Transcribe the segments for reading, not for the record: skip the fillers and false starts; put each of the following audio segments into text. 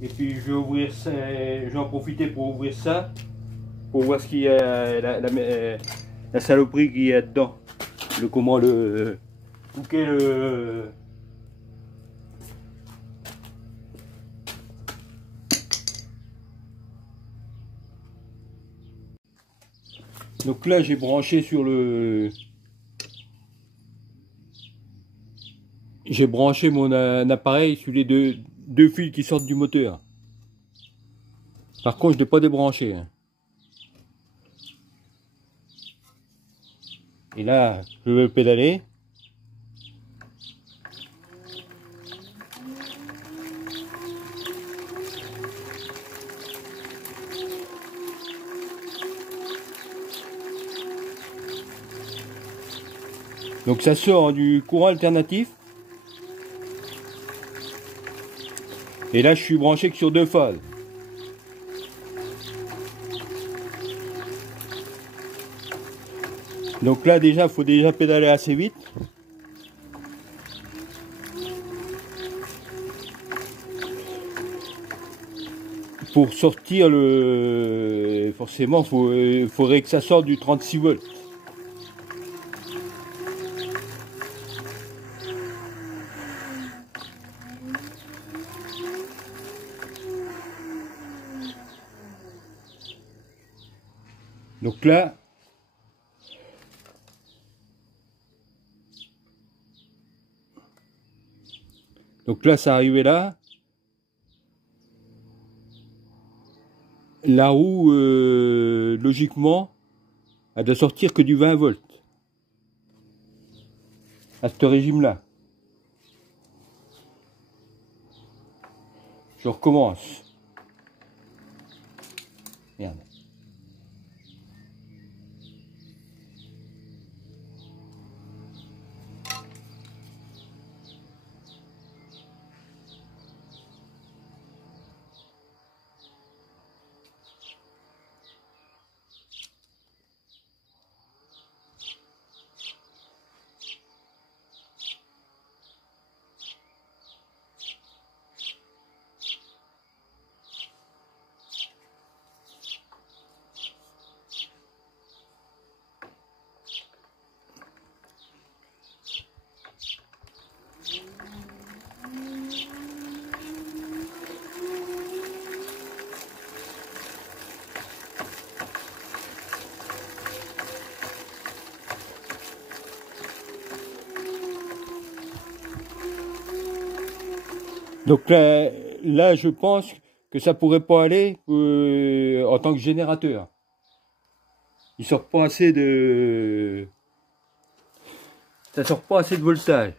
Et puis je vais ouvrir ça, je vais en profiter pour ouvrir ça, pour voir ce qu'il y a, la saloperie qu'il y a dedans. Le comment le le. Donc là j'ai branché sur le. J'ai branché mon appareil sur les deux fils qui sortent du moteur. Par contre, je ne l'ai pas débranché. Et là, je vais pédaler. Donc ça sort du courant alternatif. Et là, je suis branché que sur 2 phases. Donc là, déjà, il faut déjà pédaler assez vite. Pour sortir le... Forcément, il faudrait que ça sorte du 36 volts. Donc là, ça arrivait là. La roue, logiquement, elle doit sortir que du 20 volts. À ce régime-là. Je recommence. Merde. Donc là, je pense que ça pourrait pas aller en tant que générateur. Il sort pas assez de... Ça sort pas assez de voltage.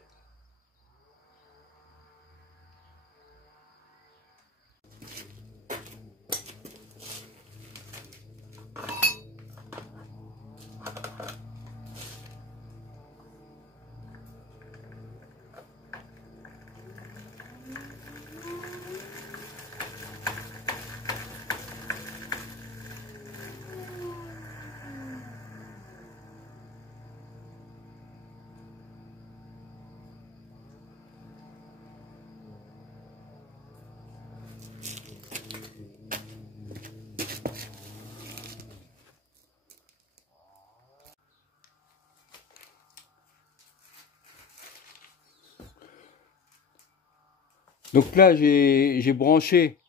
Donc là, j'ai branché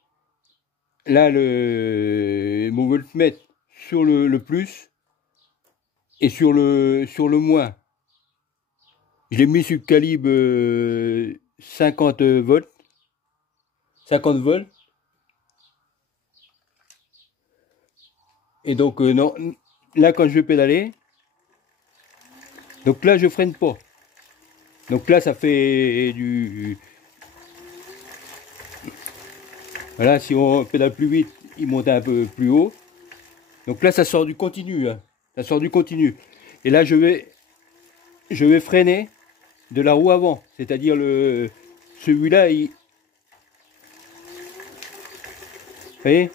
là mon voltmètre sur le plus et sur le moins. Je l'ai mis sur le calibre 50 volts. 50 volts. Et donc non, là quand je vais pédaler, donc là je freine pas. Donc là ça fait du... Voilà, si on pédale plus vite, il monte un peu plus haut. Donc là ça sort du continu, hein. Ça sort du continu. Et là je vais freiner de la roue avant, c'est-à-dire celui-là, vous voyez?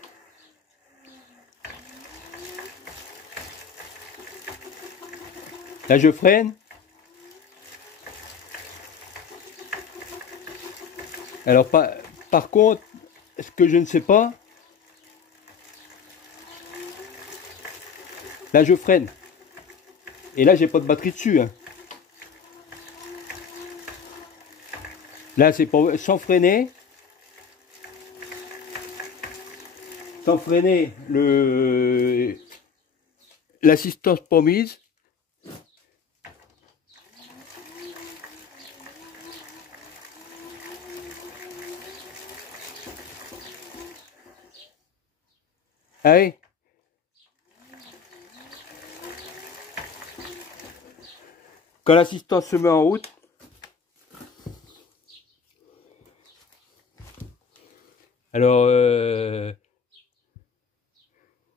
Là je freine. Alors par contre, ce que je ne sais pas, là je freine. Et là j'ai pas de batterie dessus. Hein. Là c'est sans freiner. Sans freiner l'assistance promise. Allez. Quand l'assistance se met en route, alors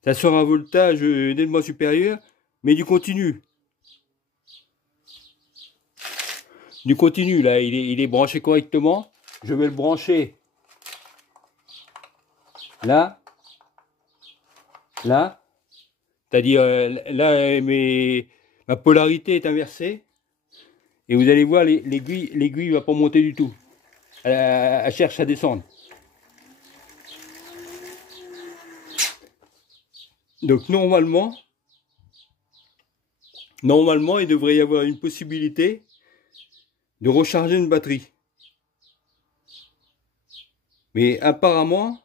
ça sort un voltage nettement supérieur, mais du continu. Du continu, là, il est branché correctement. Je vais le brancher là, là. C'est-à-dire, là, ma polarité est inversée. Et vous allez voir, l'aiguille ne va pas monter du tout. Elle cherche à descendre. Donc normalement, il devrait y avoir une possibilité de recharger une batterie. Mais apparemment,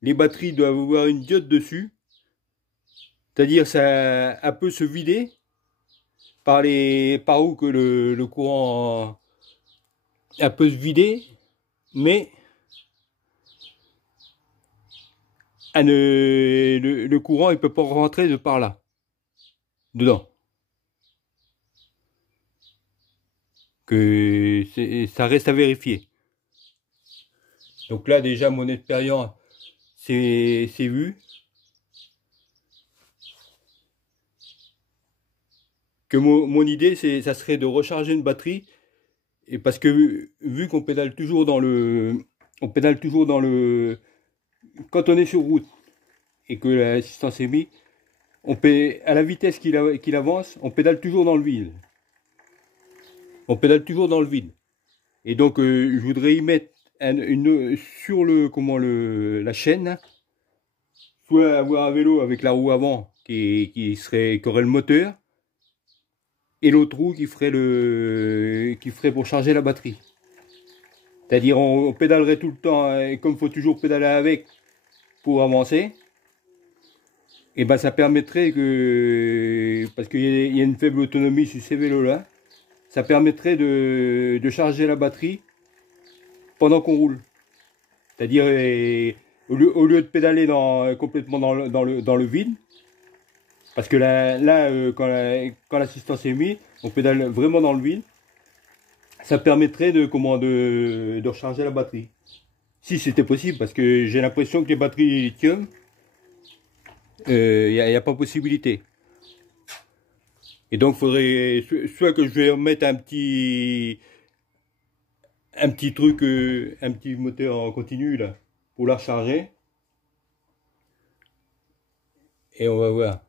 les batteries doivent avoir une diode dessus. C'est-à-dire ça peut se vider par où que le courant elle peut se vider, mais le courant il peut pas rentrer de par là, dedans. Que ça reste à vérifier. Donc là déjà mon expérience c'est vu que mon idée ça serait de recharger une batterie, et parce que vu qu'on pédale toujours dans le quand on est sur route et que l'assistance est mise, à la vitesse qu'il avance, on pédale toujours dans le vide. On pédale toujours dans le vide. Et donc je voudrais y mettre sur la chaîne, soit avoir un vélo avec la roue avant qui aurait le moteur, et l'autre roue qui ferait pour charger la batterie. C'est-à-dire on pédalerait tout le temps, et comme il faut toujours pédaler avec pour avancer, et ben ça permettrait que, parce qu'il y a une faible autonomie sur ces vélos là, ça permettrait de charger la batterie pendant qu'on roule. C'est-à-dire au lieu de pédaler complètement dans le vide, parce que là quand l'assistance est mise, on pédale vraiment dans le vide, ça permettrait de recharger la batterie. Si c'était possible, parce que j'ai l'impression que les batteries lithium, il n'y a pas possibilité. Et donc, faudrait soit que je vais remettre un petit truc, un petit moteur en continu là, pour la recharger. Et on va voir.